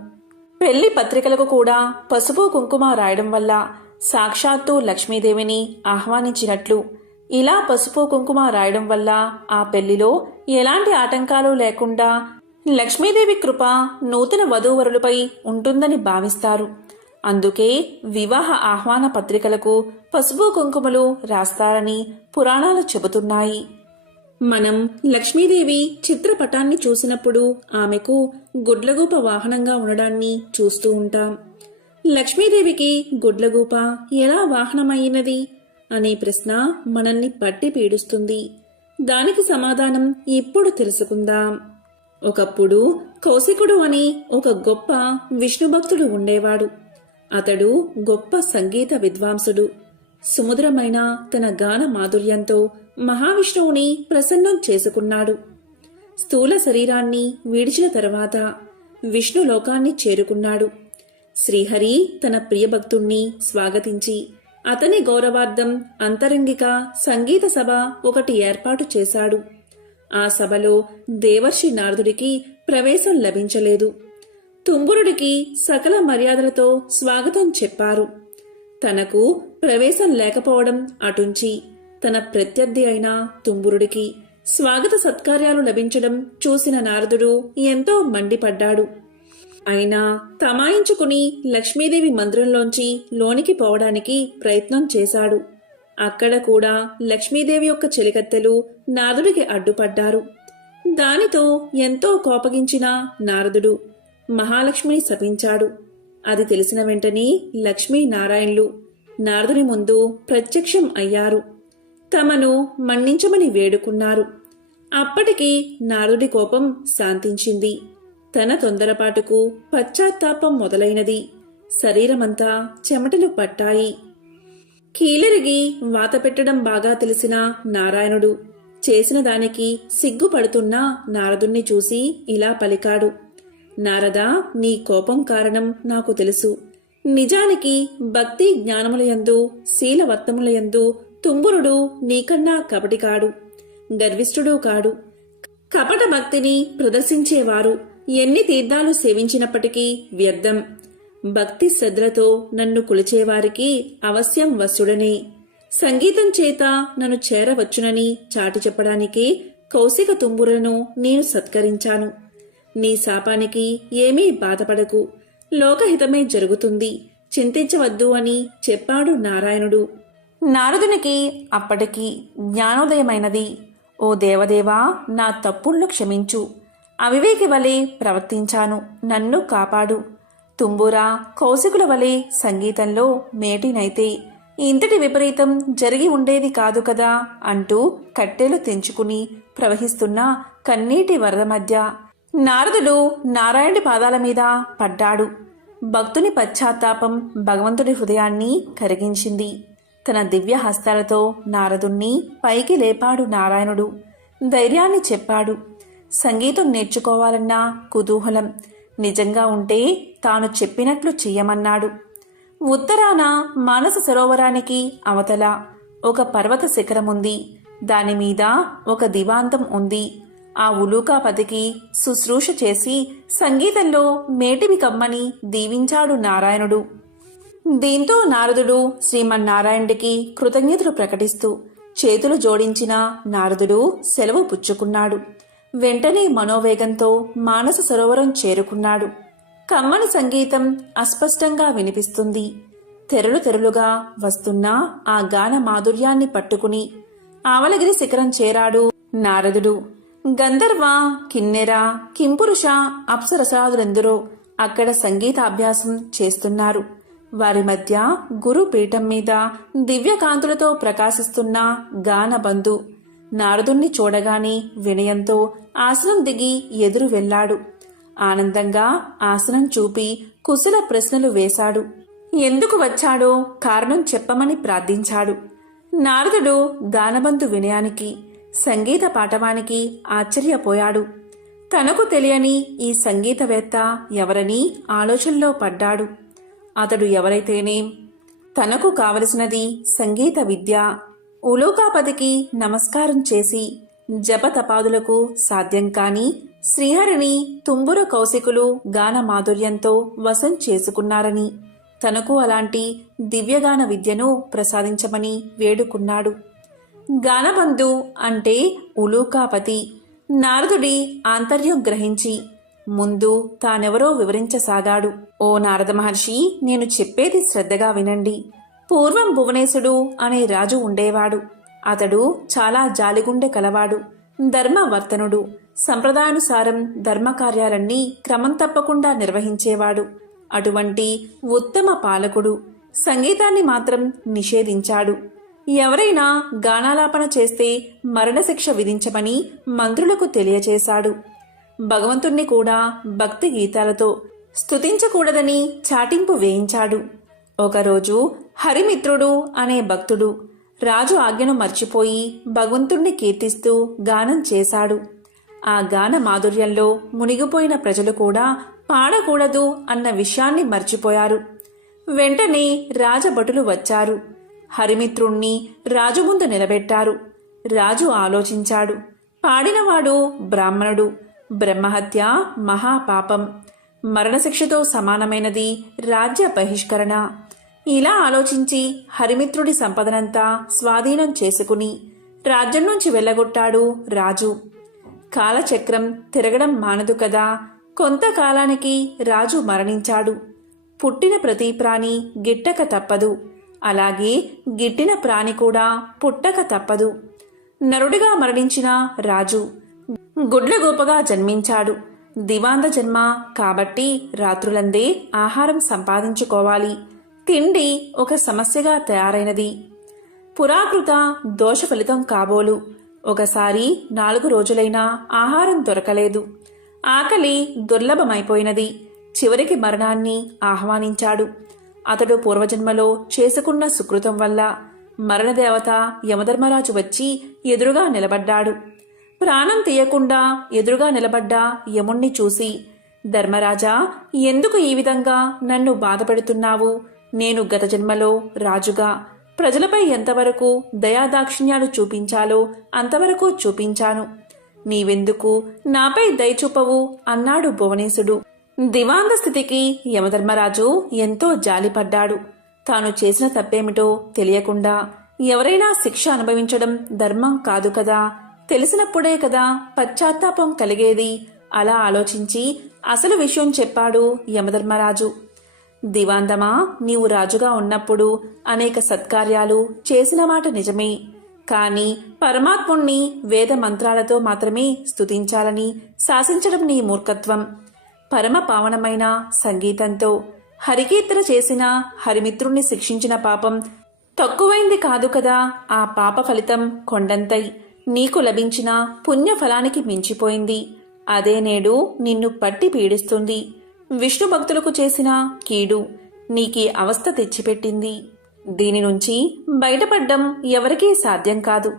పెళ్లి పత్రికలకు కూడా పసుపు కుంకుమ రాయడం వల్ల సాక్షాత్తు లక్ష్మీదేవిని ఆహ్వానించినట్లు. ఇలా పసుపు కుంకుమ రాయడం వల్ల ఆ పెళ్లిలో ఎలాంటి ఆటంకాలు లేకుండా లక్ష్మీదేవి కృప నూతన వధూవరులపై ఉంటుందని భావిస్తారు. అందుకే వివాహ ఆహ్వాన పత్రికలకు పసుపు కుంకుమలు రాస్తారని పురాణాలు చెబుతున్నాయి. మనం లక్ష్మీదేవి చిత్రపటాన్ని చూసినప్పుడు ఆమెకు గుడ్లగూప వాహనంగా ఉండడాన్ని చూస్తూ ఉంటాం. లక్ష్మీదేవికి గుడ్లగూప ఎలా వాహనమైనది అనే ప్రశ్న మనల్ని పట్టి పీడిస్తుంది. దానికి సమాధానం ఇప్పుడు తెలుసుకుందాం. ఒకప్పుడు కౌశికుడు అని ఒక గొప్ప విష్ణు భక్తుడు ఉండేవాడు. అతడు గొప్ప సంగీత విద్వాంసుడు. సుమధురమైన తన గాన మాధుర్యంతో మహావిష్ణువుని ప్రసన్నం చేసుకున్నాడు. స్థూల శరీరాన్ని విడిచిన తర్వాత విష్ణు లోకాన్ని చేరుకున్నాడు. శ్రీహరి తన ప్రియభక్తుణ్ణి స్వాగతించి అతని గౌరవార్థం అంతరంగిక సంగీత సభ ఒకటి ఏర్పాటు చేశాడు. ఆ సభలో దేవర్షి నారదుడికి ప్రవేశం లభించలేదు. తుంబురుడికి సకల మర్యాదలతో స్వాగతం చెప్పారు. తనకు ప్రవేశం లేకపోవడం అటుంచి తన ప్రత్యర్థి అయిన తుంబురుడికి స్వాగత సత్కార్యాలు లభించడం చూసిన నారదుడు ఎంతో మండిపడ్డాడు. అయినా తమాయించుకుని లక్ష్మీదేవి మందిరంలోంచి లోనికి పోవడానికి ప్రయత్నం చేశాడు. అక్కడ కూడా లక్ష్మీదేవి యొక్క చెలికత్తెలు నారదుడికి అడ్డుపడ్డారు. దానితో ఎంతో కోపగించిన నారదుడు మహాలక్ష్మిని శపించాడు. అది తెలిసిన వెంటనే లక్ష్మీనారాయణులు నారదుని ముందు ప్రత్యక్షం అయ్యారు. తమను మన్నించమని వేడుకున్నారు. అప్పటికి నారదుడి కోపం శాంతించింది. తన తొందరపాటుకు పశ్చాత్తాపం మొదలైనది. శరీరమంతా చెమటలు పట్టాయి. కీలరిగి వాత పెట్టడం బాగా తెలిసిన నారాయణుడు చేసిన దానికి సిగ్గుపడుతున్న నారదుణ్ణి చూసి ఇలా పలికాడు. నారదా, నీ కోపం కారణం నాకు తెలుసు. నిజానికి భక్తి జ్ఞానములయందు శీలవర్తములయందు తుంబురుడు నీకన్నా కపటి కాడు, గర్విష్ఠుడు కాడు. కపట భక్తిని ప్రదర్శించేవారు ఎన్ని తీర్థాలు సేవించినప్పటికీ వ్యర్థం. భక్తి శ్రద్ధలతో నన్ను కొలిచేవారికి అవశ్యం వశుడనే. సంగీతం చేత నన్ను చేరవచ్చునని చాటి చెప్పడానికే కౌశిక తుంబురను నేను సత్కరించాను. నీ శాపానికి ఏమీ బాధపడకు, లోకహితమే జరుగుతుంది, చింతించవద్దు అని చెప్పాడు నారాయణుడు. నారదునికి అప్పటికి జ్ఞానోదయమైనది. ఓ దేవదేవా, నా తప్పుళ్ళు క్షమించు. అవివేకి వలె ప్రవర్తించాను, నన్ను కాపాడు. తుంబురా, కౌశికుల వలె సంగీతంలో మేటినైతే ఇంతటి విపరీతం జరిగి ఉండేది కాదు కదా అంటూ కట్టెలు తెంచుకుని ప్రవహిస్తున్న కన్నీటి వరద మధ్య నారదుడు నారాయణుడి పాదాల మీద పడ్డాడు. భక్తుని పశ్చాత్తాపం భగవంతుడి హృదయాన్ని కరిగించింది. తన దివ్య హస్తాలతో నారదుణ్ణి పైకి లేపాడు నారాయణుడు. ధైర్యాన్ని చెప్పాడు. సంగీతం నేర్చుకోవాలన్న కుతూహలం నిజంగా ఉంటే తాను చెప్పినట్లు చెయ్యమన్నాడు. ఉత్తరాన మానస సరోవరానికి అవతల ఒక పర్వత శిఖరముంది. దానిమీద ఒక దివాంతం ఉంది. ఆ ఉలూకాపతికి శుశ్రూష చేసి సంగీతంలో మేటివి కమ్మని దీవించాడు నారాయణుడు. దీంతో నారదుడు శ్రీమన్నారాయణుడికి కృతజ్ఞతలు ప్రకటిస్తూ చేతులు జోడించిన నారదుడు సెలవు పుచ్చుకున్నాడు. వెంటనే మనోవేగంతో మానస సరోవరం చేరుకున్నాడు. కమ్మని సంగీతం అస్పష్టంగా వినిపిస్తుంది. తెరలు తెరలుగా వస్తున్న ఆ గాన మాధుర్యాన్ని పట్టుకుని ఆవలగిరి శిఖరం చేరాడు నారదుడు. గంధర్వ, కిన్నెర, కింపురుష, అప్సరసాదులెందరో అక్కడ సంగీతాభ్యాసం చేస్తున్నారు. వారి మధ్య గురు పీఠం మీద దివ్యకాంతులతో ప్రకాశిస్తున్న గానబంధు నారదుణ్ణి చూడగానే వినయంతో ఆసనం దిగి ఎదురు వెళ్లాడు. ఆనందంగా ఆసనం చూపి కుశల ప్రశ్నలు వేశాడు. ఎందుకు వచ్చాడో కారణం చెప్పమని ప్రార్థించాడు. నారదుడు గానబంధు వినయానికి, సంగీత పాఠవానికి ఆశ్చర్యపోయాడు. తనకు తెలియని ఈ సంగీతవేత్త ఎవరని ఆలోచనలో పడ్డాడు. అతడు ఎవరైతేనేం, తనకు కావలసినది సంగీత విద్య. ఉలూకాపతికి నమస్కారం చేసి జపతపాదులకు సాధ్యం కాని శ్రీహరిని తుంబుర కౌశికులు గాన మాధుర్యంతో వశం చేసుకున్నారని, తనకు అలాంటి దివ్యగాన విద్యను ప్రసాదించమని వేడుకున్నాడు. గానబంధు అంటే ఉలూకాపతి. నారదుడి ఆంతర్యం గ్రహించి ముందు తానెవరో వివరించసాగాడు. ఓ నారద మహర్షి, నేను చెప్పేది శ్రద్ధగా వినండి. పూర్వం భువనేశుడు అనే రాజు ఉండేవాడు. అతడు చాలా జాలిగుండె కలవాడు, ధర్మవర్తనుడు. సంప్రదాయానుసారం ధర్మకార్యాలన్నీ క్రమం తప్పకుండా నిర్వహించేవాడు. అటువంటి ఉత్తమ పాలకుడు సంగీతాన్ని మాత్రం నిషేధించాడు. ఎవరైనా గానాలాపన చేస్తే మరణశిక్ష విధించమని మంత్రులకు తెలియచేశాడు. భగవంతుణ్ణి కూడా భక్తి గీతాలతో స్తుతించకూడదని చాటింపు వేయించాడు. ఒకరోజు హరిమిత్రుడు అనే భక్తుడు రాజు ఆజ్ఞను మర్చిపోయి భగవంతుణ్ణి కీర్తిస్తూ గానం చేశాడు. ఆ గాన మాధుర్యంలో మునిగిపోయిన ప్రజలు కూడా పాడకూడదు అన్న విషయాన్ని మర్చిపోయారు. వెంటనే రాజభటులు వచ్చారు. హరిమిత్రుణ్ణి రాజు ముందు నిలబెట్టారు. రాజు ఆలోచించాడు. పాడినవాడు బ్రాహ్మణుడు. బ్రహ్మహత్య మహాపాపం, మరణశిక్షతో సమానమైనది రాజ్య బహిష్కరణ. ఇలా ఆలోచించి హరిమిత్రుడి సంపదనంతా స్వాధీనం చేసుకుని రాజ్యం నుంచి వెళ్ళగొట్టాడు రాజు. కాలచక్రం తిరగడం మానదు కదా. కొంతకాలానికి రాజు మరణించాడు. పుట్టిన ప్రతి ప్రాణి గిట్టక తప్పదు. అలాగే గిట్టిన ప్రాణి కూడా పుట్టక తప్పదు. నరుడిగా మరణించిన రాజు గుడ్లగోపగా జన్మించాడు. దివాంద జన్మ కాబట్టి రాత్రులందే ఆహారం సంపాదించుకోవాలి. తిండి ఒక సమస్యగా తయారైనది. పురాకృత దోష ఫలితం కాబోలు. ఒకసారి 4 రోజులైనా ఆహారం దొరకలేదు. ఆకలి దుర్లభమైపోయినది. చివరికి మరణాన్ని ఆహ్వానించాడు. అతడు పూర్వజన్మలో చేసుకున్న సుకృతం వల్ల మరణదేవత యమధర్మరాజు వచ్చి ఎదురుగా నిలబడ్డాడు. ప్రాణం తీయకుండా ఎదురుగా నిలబడ్డ యముణ్ణి చూసి, ధర్మరాజా, ఎందుకు ఈ విధంగా నన్ను బాధపెడుతున్నావు? నేను గత జన్మలో రాజుగా ప్రజలపై ఎంతవరకు దయాదాక్షిణ్యాలు చూపించాలో అంతవరకు చూపించాను. నీవెందుకు నాపై దయ చూపవు అన్నాడు భువనేశుడు. దివాంద స్థితికి యమధర్మరాజు ఎంతో జాలిపడ్డాడు. తాను చేసిన తప్పేమిటో తెలియకుండా ఎవరైనా శిక్ష అనుభవించడం ధర్మం కాదు కదా, తెలిసినప్పుడే కదా పశ్చాత్తాపం కలిగేది. అలా ఆలోచించి అసలు విషయం చెప్పాడు యమధర్మరాజు. దివాందమా, నీవు రాజుగా ఉన్నప్పుడు అనేక సత్కార్యాలు చేసిన మాట నిజమే. కాని పరమాత్ముణ్ణి వేద మంత్రాలతో మాత్రమే స్తుతించాలని శాసించడం నీ మూర్ఖత్వం. పరమ పావనమైన సంగీతంతో హరికీర్తన చేసిన హరిమిత్రుణ్ణి శిక్షించిన పాపం తక్కువైంది కాదు కదా. ఆ పాప ఫలితం కొండంతై నీకు లభించిన పుణ్యఫలానికి మించిపోయింది. అదే నేడు నిన్ను పట్టి పీడిస్తుంది. విష్ణు భక్తులకు చేసిన కీడు నీకీ అవస్థ తెచ్చిపెట్టింది. దీని నుంచి బయటపడ్డం ఎవరికీ సాధ్యం కాదు.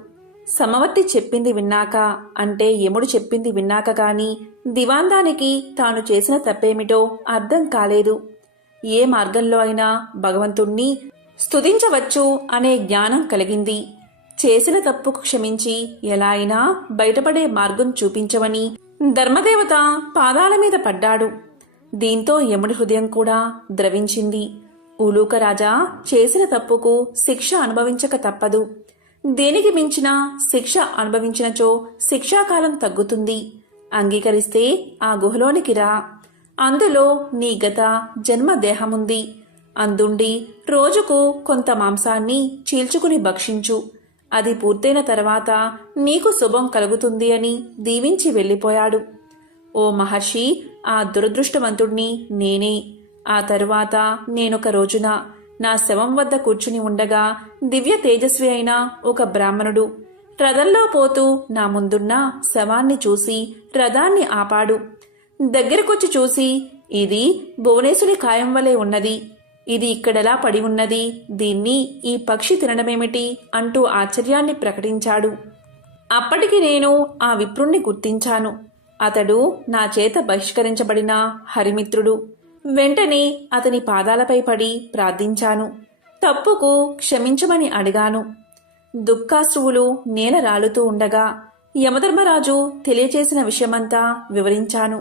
సమవర్తి చెప్పింది విన్నాక, అంటే యముడు చెప్పింది విన్నాక గాని దివాందానికి తాను చేసిన తప్పేమిటో అర్థం కాలేదు. ఏ మార్గంలో అయినా భగవంతుణ్ణి స్తుతించవచ్చు అనే జ్ఞానం కలిగింది. చేసిన తప్పుకు క్షమించి ఎలా అయినా బయటపడే మార్గం చూపించమని ధర్మదేవత పాదాల మీద పడ్డాడు. దీంతో యముడి హృదయం కూడా ద్రవించింది. ఉలూకరాజా, చేసిన తప్పుకు శిక్ష అనుభవించక తప్పదు. దేనికి మించిన శిక్ష అనుభవించినచో శిక్షాకాలం తగ్గుతుంది. అంగీకరిస్తే ఆ గుహలోనికి రా. అందులో నీ గత జన్మ దేహముంది. అందుండి రోజుకు కొంత మాంసాన్ని చీల్చుకుని భక్షించు. అది పూర్తయిన తర్వాత నీకు శుభం కలుగుతుంది అని దీవించి వెళ్ళిపోయాడు. ఓ మహర్షి, ఆ దురదృష్టవంతుణ్ణి నేనే. ఆ తరువాత నేనొక రోజున నా శవం వద్ద కూర్చుని ఉండగా దివ్య తేజస్వి అయిన ఒక బ్రాహ్మణుడు రథంలో పోతూ నా ముందున్న శవాన్ని చూసి రథాన్ని ఆపాడు. దగ్గరకొచ్చి చూసి, ఇది భువనేశుని కాయం వలె ఉన్నది. ఇది ఇక్కడెలా పడి ఉన్నది? దీన్ని ఈ పక్షి తినడమేమిటి అంటూ ఆశ్చర్యాన్ని ప్రకటించాడు. అప్పటికి నేను ఆ విప్రుణ్ణి గుర్తించాను. అతడు నా చేత బహిష్కరించబడిన హరిమిత్రుడు. వెంటనే అతని పాదాలపై పడి ప్రార్థించాను. తప్పుకు క్షమించమని అడిగాను. దుఃఖాశ్రువులు నేల రాలుతూ ఉండగా యమధర్మరాజు తెలియచేసిన విషయమంతా వివరించాను.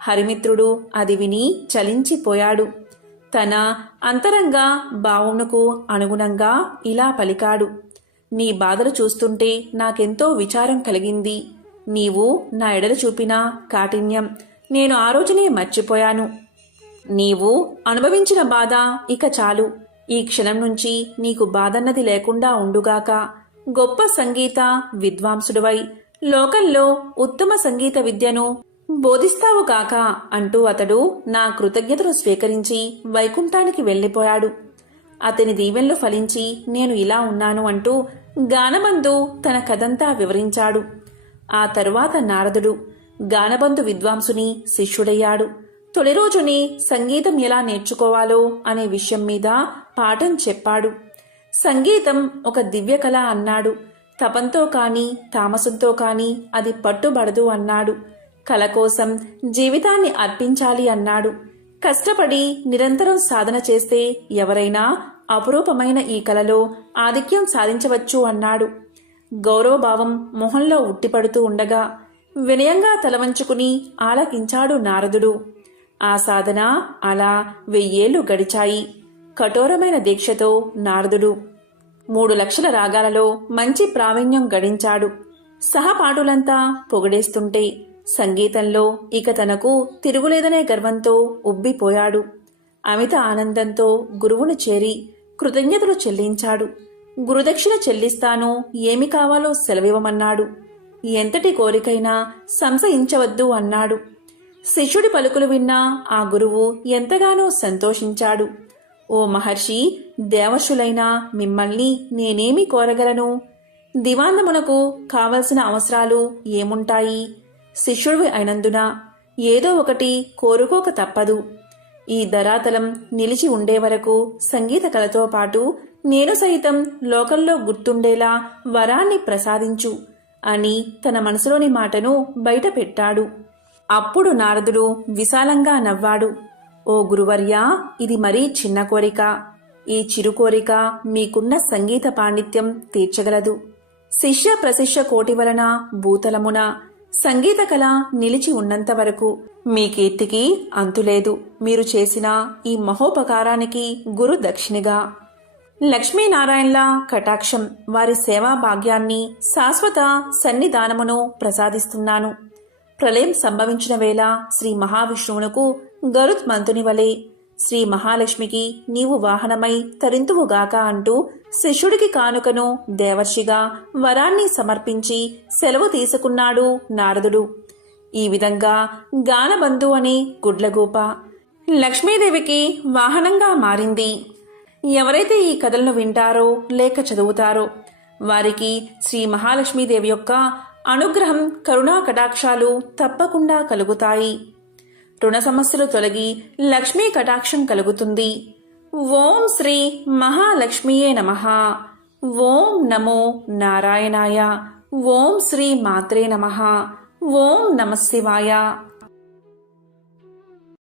హరిమిత్రుడు అది విని చలించిపోయాడు. తన అంతరంగ భావమునకు అనుగుణంగా ఇలా పలికాడు. నీ బాధలు చూస్తుంటే నాకెంతో విచారం కలిగింది. నీవు నా ఎడల చూపిన కాఠిన్యం నేను ఆ రోజునే మర్చిపోయాను. నీవు అనుభవించిన బాధ ఇక చాలు. ఈ క్షణం నుంచి నీకు బాధన్నది లేకుండా ఉండుగాక. గొప్ప సంగీత విద్వాంసుడివై లోకంలో ఉత్తమ సంగీత విద్యను బోధిస్తావు కాక అంటూ అతడు నా కృతజ్ఞతను స్వీకరించి వైకుంఠానికి వెళ్ళిపోయాడు. అతని దీవెనలు ఫలించి నేను ఇలా ఉన్నాను అంటూ గానబంధు తన కథంతా వివరించాడు. ఆ తరువాత నారదుడు గానబంధు విద్వాంసుని శిష్యుడయ్యాడు. తొలి రోజుని సంగీతం ఎలా నేర్చుకోవాలో అనే విషయం మీద పాఠం చెప్పాడు. సంగీతం ఒక దివ్య కళ అన్నాడు. తపంతో కాని తామసంతో కాని అది పట్టుబడదు అన్నాడు. కళ కోసం జీవితాన్ని అర్పించాలి అన్నాడు. కష్టపడి నిరంతరం సాధన చేస్తే ఎవరైనా అపురూపమైన ఈ కళలో ఆధిక్యం సాధించవచ్చు అన్నాడు. గౌరవభావం మొహంలో ఉట్టిపడుతూ ఉండగా వినయంగా తలవంచుకుని ఆలకించాడు నారదుడు. ఆ సాధన అలా 1000 ఏళ్లు గడిచాయి. కఠోరమైన దీక్షతో నారదుడు 3 లక్షల రాగాలలో మంచి ప్రావీణ్యం గడించాడు. సహపాఠులంతా పొగిడేస్తుంటే సంగీతంలో ఇక తనకు తిరుగులేదనే గర్వంతో ఉబ్బిపోయాడు. అమిత ఆనందంతో గురువును చేరి కృతజ్ఞతలు చెల్లించాడు. గురుదక్షిణ చెల్లిస్తాను, ఏమి కావాలో సెలవివ్వమన్నాడు. ఎంతటి కోరికైనా సంశయించవద్దు అన్నాడు. శిష్యుడి పలుకులు విన్న ఆ గురువు ఎంతగానో సంతోషించాడు. ఓ మహర్షి, దేవర్షులైన మిమ్మల్ని నేనేమి కోరగలను? దివాంతమునకు కావలసిన అవసరాలు ఏముంటాయి? శిష్యుడివి అయినందున ఏదో ఒకటి కోరుకోక తప్పదు. ఈ ధరాతలం నిలిచి ఉండే వరకు సంగీత కళతో పాటు నేను సైతం లోకంలో గుర్తుండేలా వరాన్ని ప్రసాదించు అని తన మనసులోని మాటను బయట పెట్టాడు. అప్పుడు నారదుడు విశాలంగా నవ్వాడు. ఓ గురువర్యా, ఇది మరీ చిన్న కోరిక. ఈ చిరు కోరిక మీకున్న సంగీత పాండిత్యం తీర్చగలదు. శిష్య ప్రశిష్య కోటి వలన భూతలమున సంగీత కళ నిలిచి ఉన్నంత వరకు మీ కీర్తికి అంతులేదు. మీరు చేసిన ఈ మహోపకారానికి గురు దక్షిణిగా లక్ష్మీనారాయణల కటాక్షం, వారి సేవా భాగ్యాన్ని, శాశ్వత సన్నిధానమును ప్రసాదిస్తున్నాను. ప్రళయం సంభవించిన వేళ శ్రీ మహావిష్ణువునకు గరుత్ మంతుని వలె శ్రీ మహాలక్ష్మికి నీవు వాహనమై తరింతువుగాక అంటూ శిష్యుడికి కానుకను దేవర్షిగా వరాన్ని సమర్పించి సెలవు తీసుకున్నాడు నారదుడు. ఈ విధంగా గానబంధు అనే గుడ్లగూప లక్ష్మీదేవికి వాహనంగా మారింది. ఎవరైతే ఈ కథలను వింటారో లేక చదువుతారో వారికి శ్రీ మహాలక్ష్మీదేవి యొక్క అనుగ్రహం, కరుణా కటాక్షాలు తప్పకుండా కలుగుతాయి. రుణ సమస్యలు తొలగి లక్ష్మీ కటాక్షం కలుగుతుంది. ఓం శ్రీ మహాలక్ష్మియే నమః. ఓం నమో నారాయణాయ. ఓం శ్రీ మాత్రే నమః. ఓం నమః శివాయ.